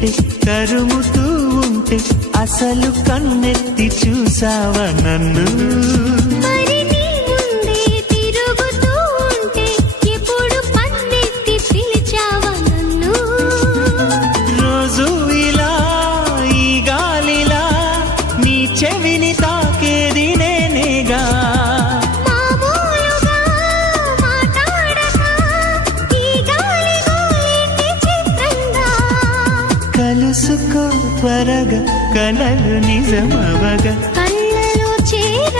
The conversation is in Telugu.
ఉంటే తరుముతూ ఉంటే అసలు కన్నెత్తి చూసావా నన్ను మరి నీ ముందే తిరుగుతూ ఉంటే ఎప్పుడు పన్నెత్తి పిలిచావా నన్ను రోజు ఇలా ఈ గాలిలా నీ చెవిని తాకేది నేనేగా మామూలుగా మాట్లాడక ఈ గాలి గోలేంటి చిత్రంగా కలుసుకో త్వరగా కలలు నిజమవగా కళ్ళలో చేర